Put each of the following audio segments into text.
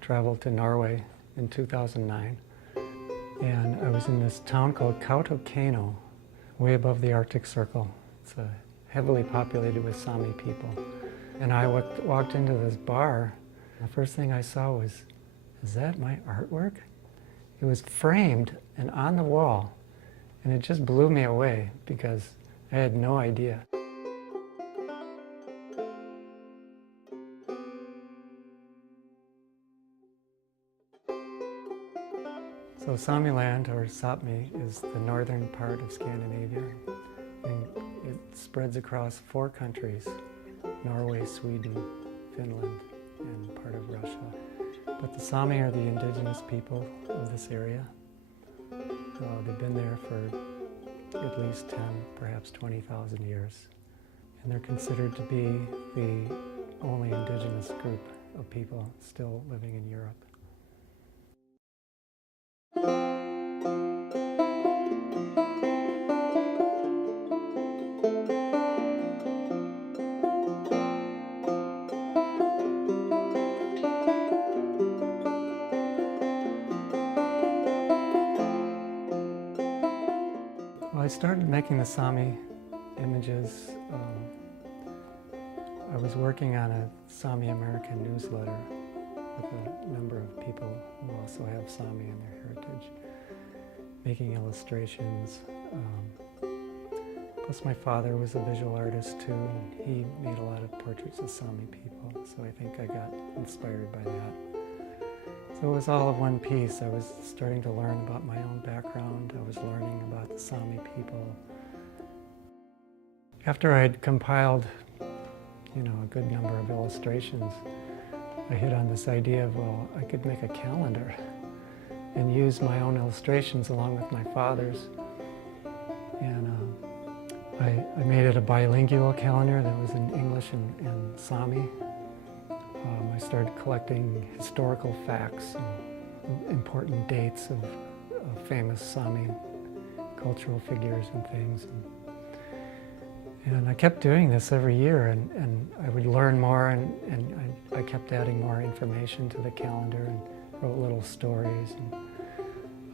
Traveled to Norway in 2009, and I was in this town called Kautokeino, way above the Arctic Circle. It's heavily populated with Sami people. And I walked into this bar. The first thing I saw was, is that my artwork? It was framed and on the wall, and it just blew me away because I had no idea. So Samiland, or Sapmi, is the northern part of Scandinavia. And it spreads across 4 countries: Norway, Sweden, Finland, and part of Russia. But the Sami are the indigenous people of this area. They've been there for at least 10, perhaps 20,000 years. And they're considered to be the only indigenous group of people still living in Europe. Well, I started making the Sami images. I was working on a Sami American newsletter with a number of people who also have Sami in their heritage, making illustrations. Plus my father was a visual artist too, and he made a lot of portraits of Sami people, so I think I got inspired by that. So it was all of one piece. I was starting to learn about my own background. I was learning about the Sami people. After I had compiled, a good number of illustrations, I hit on this idea of, well, I could make a calendar and use my own illustrations along with my father's. And I made it a bilingual calendar that was in English and Sami. I started collecting historical facts and important dates of famous Sami cultural figures and things. And I kept doing this every year, and I would learn more, and I kept adding more information to the calendar and wrote little stories.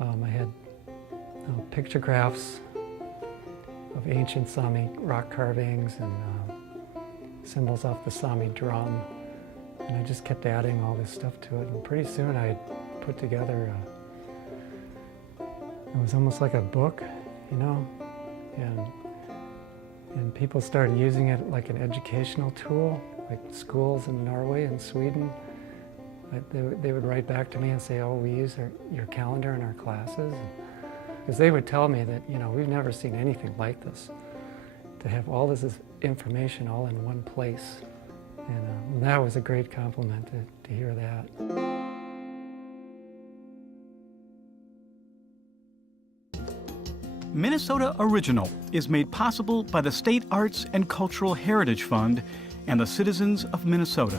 And I had pictographs of ancient Sami rock carvings and symbols off the Sami drum. And I just kept adding all this stuff to it, and pretty soon I had put together, it was almost like a book, and people started using it like an educational tool, like schools in Norway and Sweden. They would write back to me and say, oh, we use your calendar in our classes. Because they would tell me that, we've never seen anything like this, to have all this information all in one place. And that was a great compliment to hear that. Minnesota Original is made possible by the State Arts and Cultural Heritage Fund and the citizens of Minnesota.